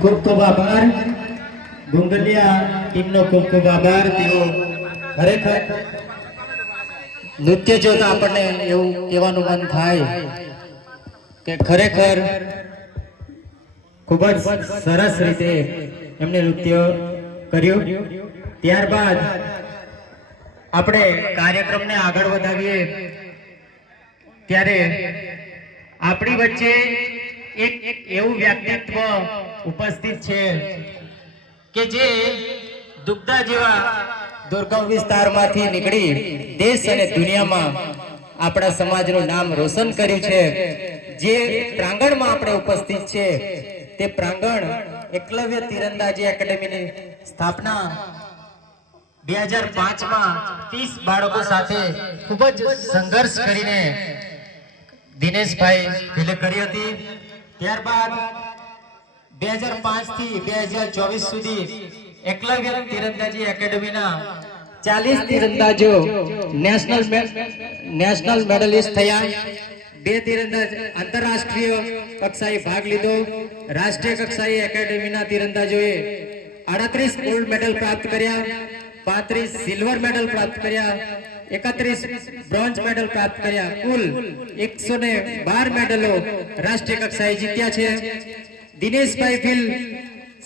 ખૂબ ખૂબ આભાર ગુંગલિયા ટીમનો ખૂબ ખૂબ આભાર। તેઓ ખરેખર નૃત્ય જોતા આપણને એવું કહેવાનું મન થાય કે ખરેખર ખૂબ જ સરસ રીતે એમને નૃત્ય કર્યું। ત્યારબાદ આપણે કાર્યક્રમને આગળ વધાવીએ ત્યારે આપણી વચ્ચે એક એવું વ્યક્તિત્વ ઉપસ્થિત છે કે જે દુગ્ધા જેવા દુર્ગમ વિસ્તારમાંથી નીકળી દેશ અને દુનિયામાં આપણા સમાજનું નામ રોશન કર્યું છે। જે પ્રાંગણમાં આપણે ઉપસ્થિત છે તે પ્રાંગણ એકલવ્ય તીરંદાજી એકેડેમીની સ્થાપના 2005માં 30 બાળકો સાથે ખૂબ જ સંઘર્ષ કરીને દિનેશભાઈ ભીલે કરી હતી। ત્યારબાદ 2005 થી 2024 સુધી એકલવ્ય તીરંદાજી એકેડેમીના 40 તીરંદાજો નેશનલ મેડલિસ્ટ થયા। 2 તીરંદાજ આંતરરાષ્ટ્રીય કક્ષાએ ભાગ લીધો। રાષ્ટ્રીય કક્ષાએ એકેડેમીના તીરંદાજોએ 38 ગોલ્ડ મેડલ પ્રાપ્ત કર્યા, 35 સિલ્વર મેડલ પ્રાપ્ત કર્યા, 31 બ્રોન્ઝ મેડલ પ્રાપ્ત કર્યા। કુલ 112 મેડલો રાષ્ટ્રીય કક્ષાએ જીત્યા છે। દિનેશભાઈ ભીલ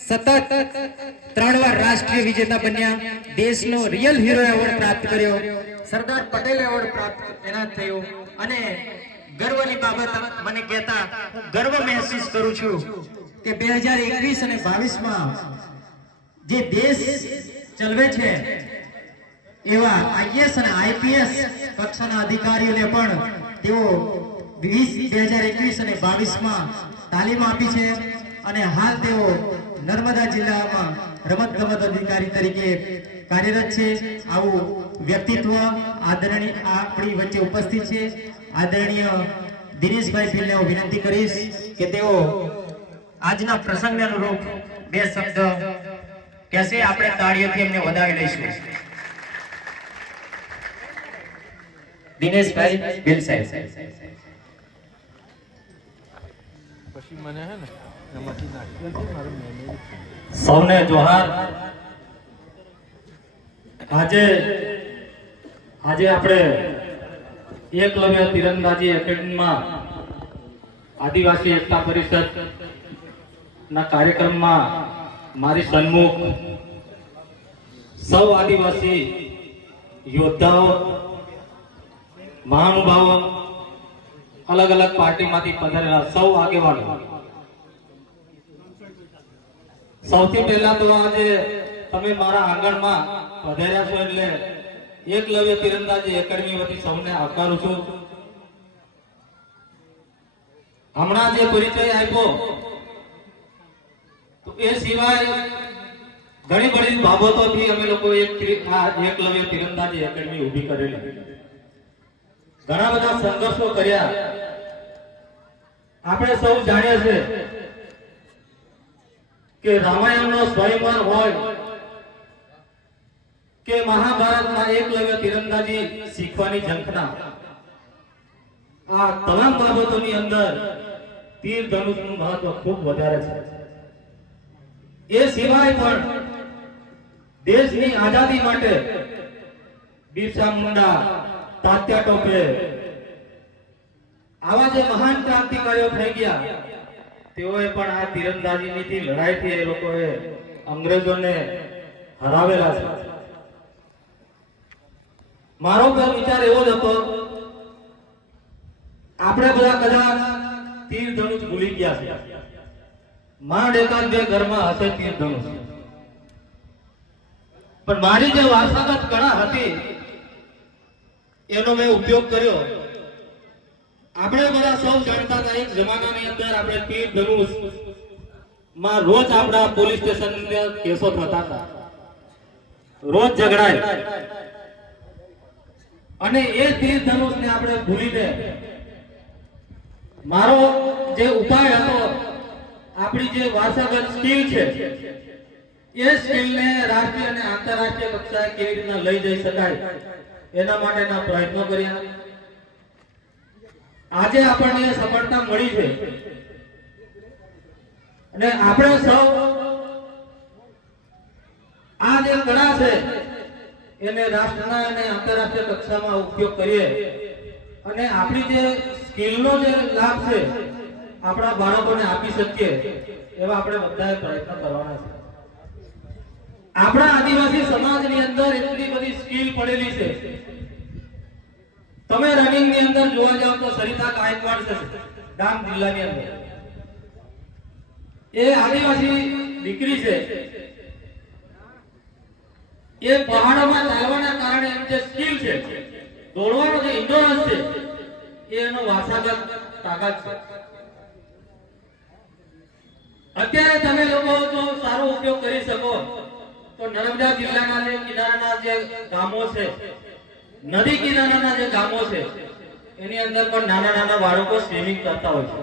સતત 3 વાર રાષ્ટ્રીય વિજેતા બન્યા। દેશનો રિયલ હીરો એવોર્ડ પ્રાપ્ત કર્યો, સરદાર પટેલ એવોર્ડ પ્રાપ્ત એનાત થયો। અને ગર્વની બાબત મને કહેતા હું ગર્વ મહેસૂસ કરું છું કે 2021 અને 22માં જે દેશ ચલવે છે એવા આઈએસ અને આઈપીએસ કક્ષાના અધિકારીઓને પણ તેઓ 2021 અને 22માં તાલીમ આપી છે અને હાલ તેઓ નર્મદા જિલ્લામાં રમતગમત અધિકારી તરીકે કાર્યરત છે। આવું વ્યક્તિત્વ આદરણીય આપણી વચ્ચે ઉપસ્થિત છે। આદરણીય દિનેશભાઈ ભીલને હું વિનંતી કરીશ કે તેઓ આજના પ્રસંગને અનુરૂપ 2 શબ્દ કહેશે। આપણે તાળીઓથી એમને વધાવી લઈશું। દિનેશભાઈ ભીલ સાહેબ। પછી મને હે ને એમાંથી નાખી મારું મેનુ સૌને જોહાર। આજે આપણે એકલવ્ય તીરંદાજી એકેડમીમાં આદિવાસી એકતા પરિષદ ના કાર્યક્રમમાં મારી સન્મુખ સૌ આદિવાસી યોદ્ધાઓ, મહાનુભાવો, અલગ અલગ પાર્ટીમાંથી પધારેલા સૌ આગેવાનો, સૌથી પહેલા તો આજે તમે મારા આંગણમાં પધાર્યા છો એટલે એકલવ્ય તીરંદાજી એકેડમી વતી સૌને આવકારું છું। હમણાં જે પરિચય આપ્યો તો એ સિવાય ઘણી બધી બાબતોથી અમે લોકો એકલવ્ય તીરંદાજી એકેડમી ઊભી કરેલી, ઘણા બધા સંઘર્ષો કર્યા। આપણે સૌ જાણીએ છીએ કે રામાયણનો સ્વયંવર હોય કે મહાભારતમાં એકલવ્ય તીરંદાજી શીખવાની ઝંખના, આ તમામ બાબતોની અંદર તીર ધનુષનું મહત્વ ખૂબ વધારે છે। એ સિવાય પણ દેશની આઝાદી માટે બિરસા મુંડા, તાત્યા ટોપે આવા જે મહાન ક્રાંતિકારીઓ થઈ ગયા તેઓએ પણ આ તીરંદાજીની લડાઈથી એ લોકોએ અંગ્રેજોને હરાવેલા છે। મારો પણ વિચાર એવો જ હતો, આપણે બધા કદાચ તીર ધનુષ ભૂલી ગયા છે, માંડ એકાદ 2 ઘરમાં હશે તીર ધનુષ, પણ મારી જે વારસાગત કળા હતી એનો મેં ઉપયોગ કર્યો। આપણે બધા સૌ જાણતા હતા એક જમાનાની અંદર આપણે તીર ધનુષ માં રોજ આપણા પોલીસ સ્ટેશન કેસો થતા હતા, રોજ ઝઘડાય, અને એ તીર ધનુષને આપણે ભૂલીને મારો જે ઉપાય હતો, આપણી જે વારસાગત સ્કિલ છે એ સ્કિલને રાષ્ટ્રીય અને આંતરરાષ્ટ્રીય કક્ષાએ કેવી રીતના લઈ જઈ શકાય એના માટેના પ્રયત્નો કર્યા। આજે આપણને સફળતા મળી છે અને આપણે સૌ આ જે કળા છે એને રાષ્ટ્રના અને આંતરરાષ્ટ્રીય કક્ષામાં ઉપયોગ કરીએ અને આપણી જે સ્કિલનો જે લાભ છે આપણા બાળકોને આપી શકીએ એવા આપણે બધાએ પ્રયત્ન કરવાના છે. આપણા આદિવાસી સમાજની અંદર એટલી બધી સ્કિલ પડેલી છે. તમે રનિંગ ની અંદર જોવા જાવ તો સરિતા ગાયકવાડ છે ડાંગ જિલ્લાની અંદર. એ આદિવાસી દીકરી છે. એ પહાડોમાં ચાલવાના કારણે એની જે સ્કિલ છે, દોડવાનો જે ઇન્ડોરન્સ છે, એ એનો વારસાગત તાકાત છે. અત્યારે તમે લોકો જો સારો ઉપયોગ કરી શકો તો નર્મદા જિલ્લાના જે કિનારાના જે ગામો છે, નદી કિનારાના જે ગામો છે, એની અંદર પણ નાના નાના બાળકો સ્વિમિંગ કરતા હોય છે.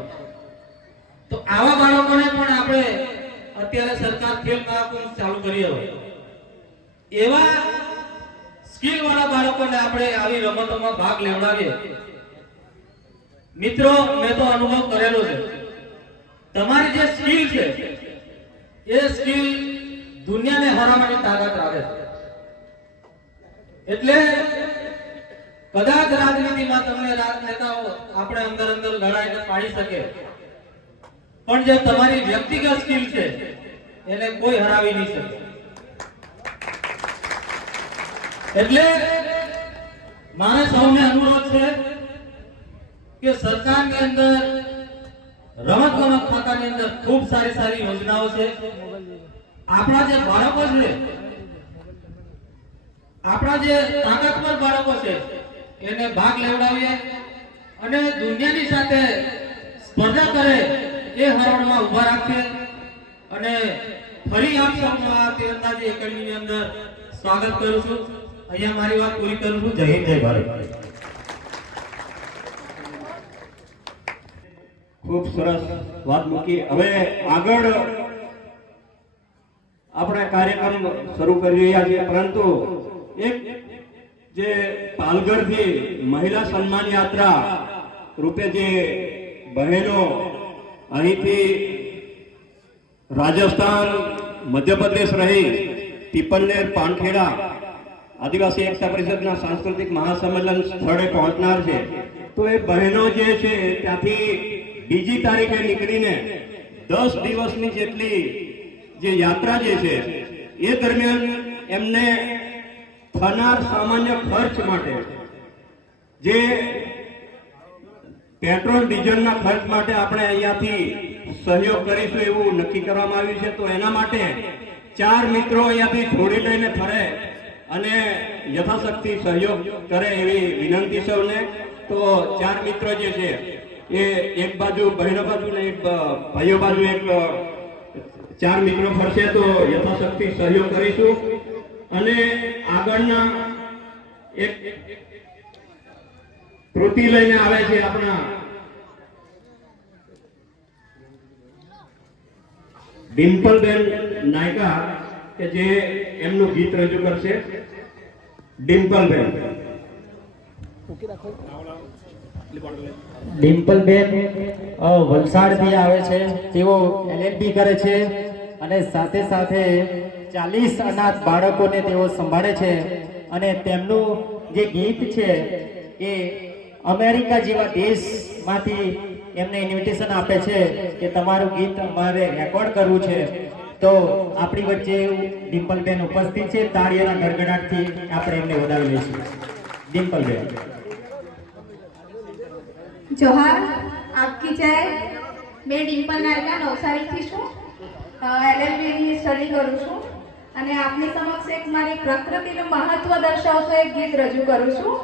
તો આવા બાળકોને પણ આપણે અત્યારે સરકાર ખેલ મહાકુંભ ચાલુ કરી હોય એવા સ્કિલ વાળા બાળકોને આપણે આવી રમતોમાં ભાગ લેવડાવીએ. મિત્રો, મેં તો અનુભવ કરેલો છે. તમારી જે સ્કિલ છે એ સ્કિલ દુનિયાને હરાવવાની તાકાત રાખે છે. એટલે કદાચ રાજનીતિમાં તમને રાજનેતાઓ આપણે અંદર અંદર લડાઈને પાડી શકે, પણ જે તમારી વ્યક્તિગત સ્કિલ છે એને કોઈ હરાવી નહીં શકે. એટલે મારે સૌને અનુરોધ છે કે સરકારની અંદર રમત ખાતાની અંદર ખૂબ સારી સારી યોજનાઓ છે. આપણા જે બાળકો છે, આપણા જે તાકાતવર બાળકો છે, એને ભાગ લેવડાવીએ અને દુનિયાની સાથે સ્પર્ધા કરે એ હરોળમાં ઉભા રાખીએ. અને ફરી આપ સૌનું આ તીરંદાજી એકેડમીની અંદર સ્વાગત કરું છું. અહીંયા મારી વાત પૂરી કરું છું. જય હિન્દ, જય ભારત. ખૂબ સરસ વાત મૂકી. હવે આગળ આપણે કાર્યક્રમ શરૂ કરી રહ્યા છીએ, પરંતુ એક જે પાલઘરથી મહિલા સન્માન યાત્રા રૂપે જે બહેનો અહીંથી રાજસ્થાન, મધ્યપ્રદેશ રહી પીપલનેર, પાનખેડા આદિવાસી એકતા પરિષદના સાંસ્કૃતિક મહાસંમેલન સ્થળે પહોંચનાર છે, તો એ બહેનો જે છે ત્યાંથી બીજી તારીખે નીકળીને 10 દિવસની જેટલી જે યાત્રા જે છે એ દરમિયાન એમને થનાર સામાન્ય ખર્ચ માટે, જે પેટ્રોલ ડીઝલના ખર્ચ માટે આપણે અહીંયાથી સહયોગ કરીશું એવું નક્કી કરવામાં આવ્યું છે. તો એના માટે 4 મિત્રો અહીંયાથી છોડી લઈને ફરે અને યથાશક્તિ સહયોગ કરે એવી વિનંતી સૌને. તો 4 મિત્રો જે છે એ એક બાજુ બહેનો બાજુ ને એક ભાઈઓ બાજુ એક 4 મિત્રો ફરશે. તો યથાશક્તિ સહયોગ કરીશું. અને આગળના એક કૃતિ લઈને આવે છે આપણા ડિમ્પલબેન નાયકા, કે જે એમનું ગીત રજૂ કરશે. ડિમ્પલબેન. ડિમ્પલબેન વલસાડથી આવે છે. તેઓ LLB કરે છે અને સાથે સાથે 40 અનાથ બાળકોને તેઓ સંભાળે છે. અને તેમનું જે ગીત છે એ અમેરિકા જેવા દેશમાંથી એમને ઇન્વિટેશન આપે છે કે તમારું ગીત અમારે રેકોર્ડ કરવું છે. તો આપણી વચ્ચે ડિમ્પલબેન ઉપસ્થિત છે. તાળીઓના ગડગડાટથી આપણે એમને વધાવી લઈશું. ડિમ્પલબેન. जोहार, आपकी जय. मैं डिम्पल नायका नवसारीથી છું. LLB ની સ્ટડી કરું છું અને આપની સમક્ષ એક મારી પ્રકૃતિનું મહત્વ દર્શાવતું એક ગીત રજૂ કરું છું.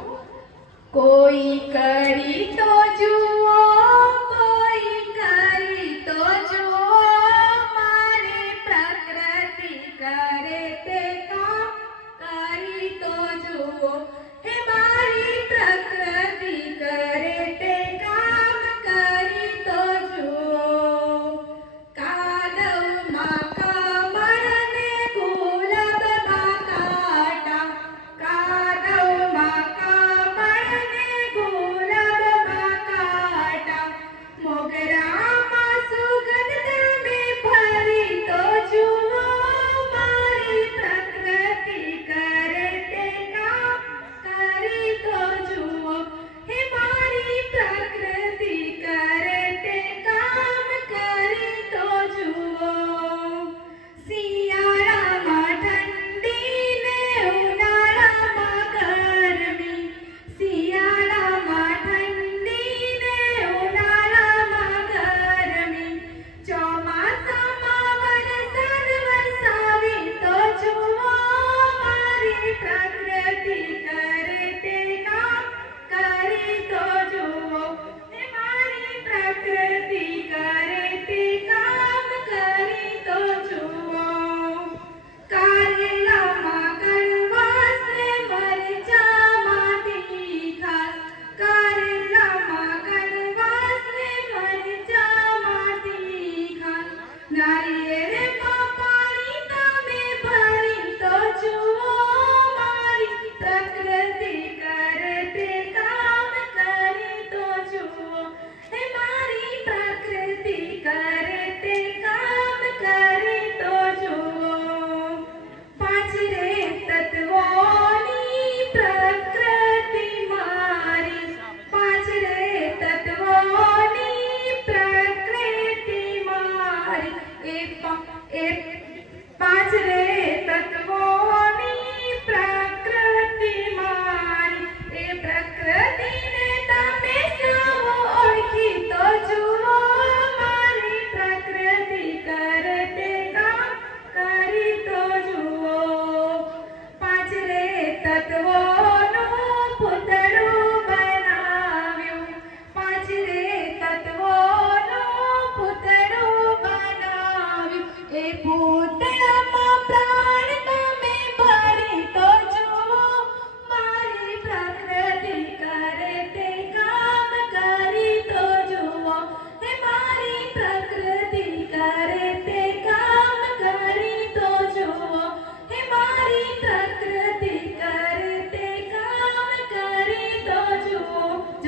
કોઈ કરી તો જુઓ, કોઈ કરી તો જુઓ, મારી પ્રકૃતિ કરે તે કામ કરી તો જુઓ. હે મારી પ્રકૃતિ કરે તે કામ કરી તો જુઓ. કાદવમાં કમળ ને ગુલાબમાં કાંટા, કાદવમાં કમળ ને ગુલાબમાં કાંટા.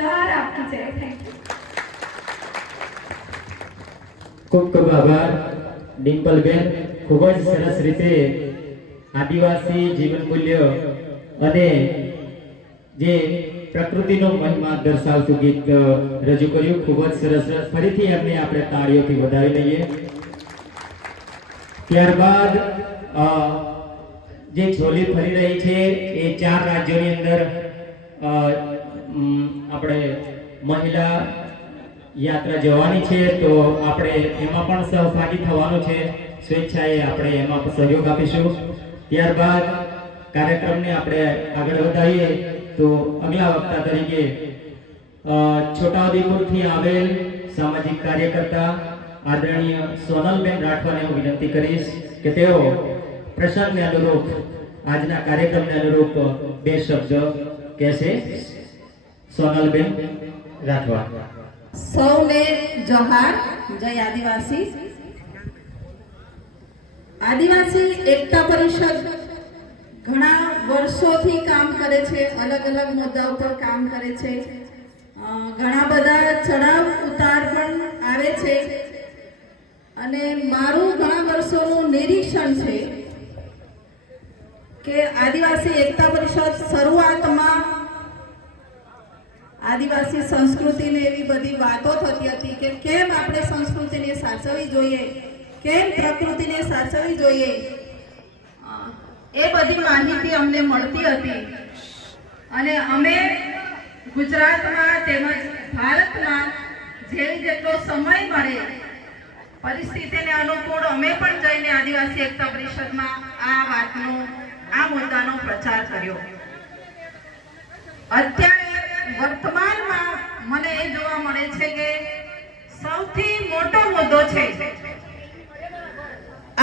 जोहार आपकी जय। Thank you. ખૂબ ખૂબ આભાર ડિમ્પલબેન, ખૂબ જ સરસ રીતે આદિવાસી જીવન મૂલ્ય અને જે પ્રકૃતિનો મહિમા દર્શાવતું ગીત રજૂ કર્યું. ખૂબ જ સરસ. ફરીથી એમને આપણે તાળીઓથી વધાવી લઈએ. ત્યારબાદ જે છોલી ફરી રહી છે એ 4 રાજ્યોની અંદર આપણે મહિલા યાત્રા જવાની છે, તો આપણે એમાં પણ સહભાગી થવાનું છે. સ્વેચ્છાએ આપણે એમાં સહયોગ આપીશું. ત્યારબાદ કાર્યક્રમને આપણે આગળ વધારીએ તો અગલા વક્તા તરીકે છોટાઉદેપુરથી આવેલ સામાજિક કાર્યકર્તા આદરણીય સોનલબેન રાઠવાને હું વિનંતી કરીશ કે તેઓ પ્રસંગને અનુરૂપ આજના કાર્યક્રમને અનુરૂપ 2 શબ્દ કહેશે. સોનલબેન રાઠવા. સૌને જોહાર. જય આદિવાસી. આદિવાસી એકતા પરિષદ ઘણા વર્ષોથી કામ કરે છે, અલગ અલગ મુદ્દા ઉપર કામ કરે છે. ઘણા બધા ચડાવ ઉતાર પણ આવે છે અને મારું ઘણા વર્ષોનું નિરીક્ષણ છે કે આદિવાસી એકતા પરિષદ શરૂઆતમાં આદિવાસી સંસ્કૃતિને એવી બધી વાતો થતી હતી કે કેમ આપણે સંસ્કૃતિને સાચવવી જોઈએ, કેમ પ્રકૃતિને સાચવવી જોઈએ, એ બધી માહિતી અમને મળતી હતી. અને અમે ગુજરાતમાં તેમજ ભારતમાં જેટલો સમય મળે પરિસ્થિતિને અનુકૂળ અમે પણ જઈને આદિવાસી એકતા પરિષદમાં આ વાતનો, આ મુદ્દાનો પ્રચાર કર્યો. અત્યારે વર્તમાનમાં મને એ જોવા મળે છે કે સૌથી મોટો મુદ્દો છે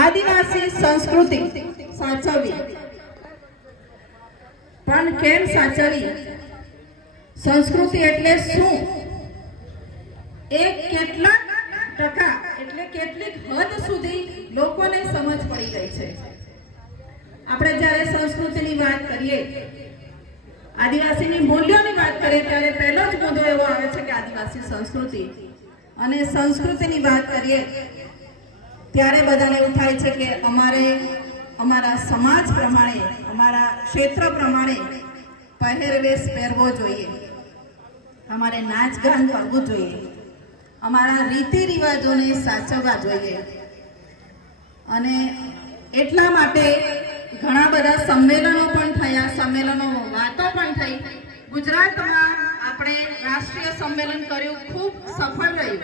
આદિવાસી સંસ્કૃતિ સાચવવી. પણ કેમ સાચવવી? સંસ્કૃતિ એટલે શું? એ કેટલા ટકા એટલે કેટલીક હદ સુધી લોકોને સમજ પડી ગઈ છે. આપણે જ્યારે સંસ્કૃતિની વાત કરીએ, આદિવાસીની મૂલ્યોની વાત કરીએ ત્યારે પહેલો જ મુદ્દો એવો આવે છે કે આદિવાસી સંસ્કૃતિ. અને સંસ્કૃતિની વાત કરીએ ત્યારે બધાને એવું થાય છે કે અમારે અમારા સમાજ પ્રમાણે, અમારા ક્ષેત્ર પ્રમાણે પહેરવેશ પહેરવો જોઈએ, અમારે નાચ ગાન કરવું જોઈએ, અમારા રીતિ રિવાજોને સાચવવા જોઈએ. અને એટલા માટે ઘણા બધા સંમેલનો પણ થયા, સંમેલનો વાતો પણ થઈ. ગુજરાતમાં આપણે રાષ્ટ્રીય સંમેલન કર્યું, ખૂબ સફળ રહ્યું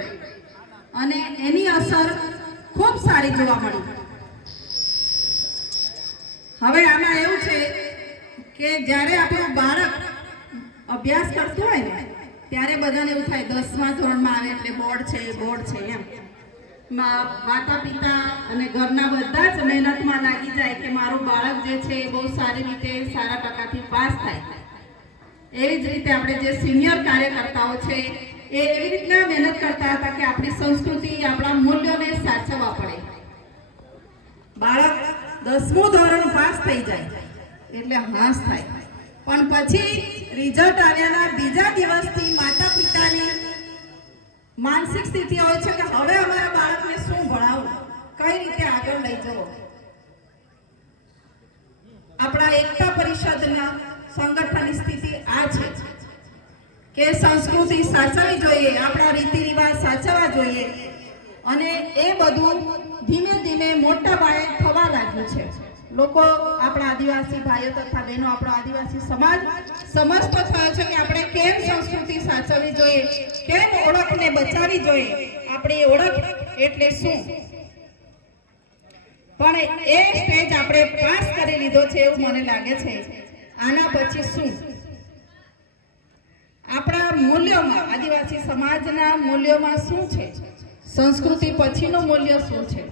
અને એની અસર ખૂબ સારી જોવા મળી. હવે આમાં એવું છે કે જ્યારે આપણું બાળક અભ્યાસ કરતું હોય ને ત્યારે બધાને એવું થાય 10મા ધોરણમાં આવે એટલે બોર્ડ છે એમ. માતા પિતા અને ઘરના બધા જ મહેનતમાં લાગી જાય કે મારું બાળક જે છે એ બહુ સારી રીતે સારા ટકાથી પાસ થાય. એવી જ રીતે આપણે જે સિનિયર કાર્યકર્તાઓ છે એ એવી રીતના મહેનત કરતા હતા કે આપણી સંસ્કૃતિ, આપણા મૂલ્યોને સાચવવા પડે. બાળક 10મું ધોરણ પાસ થઈ જાય એટલે હાશ થાય, પણ પછી રિઝલ્ટ આવ્યાના બીજા દિવસથી માતા પિતાની માનસિક સ્થિતિ હોય છે કે હવે અમારા બાળકને શું ભણાવવું, કઈ રીતે આગળ લઈ જવું. આપણા એકતા પરિષદના સંગઠનની સ્થિતિ આ છે કે સંસ્કૃતિ સાચવવી જોઈએ, આપણા રીતિ રિવાજ સાચવવા જોઈએ. અને એ બધું ધીમે ધીમે મોટા પાયે થવા લાગ્યું છે. લોકો, આપણા આદિવાસી ભાઈઓ તથા બહેનો, આપણો આદિવાસી સમાજ સમજતો થયો છે કે આપણે કેમ સંસ્કૃતિ સાચવવી જોઈએ, કેમ ઓળખને બચાવવી જોઈએ, આપણી ઓળખ એટલે શું. પણ એ સ્ટેજ આપણે પાસ કરી લીધો છે એવું મને લાગે છે. આના પછી શું? આપણા મૂલ્યોમાં, આદિવાસી સમાજના મૂલ્યોમાં શું છે? સંસ્કૃતિ પછીનું મૂલ્ય શું છે?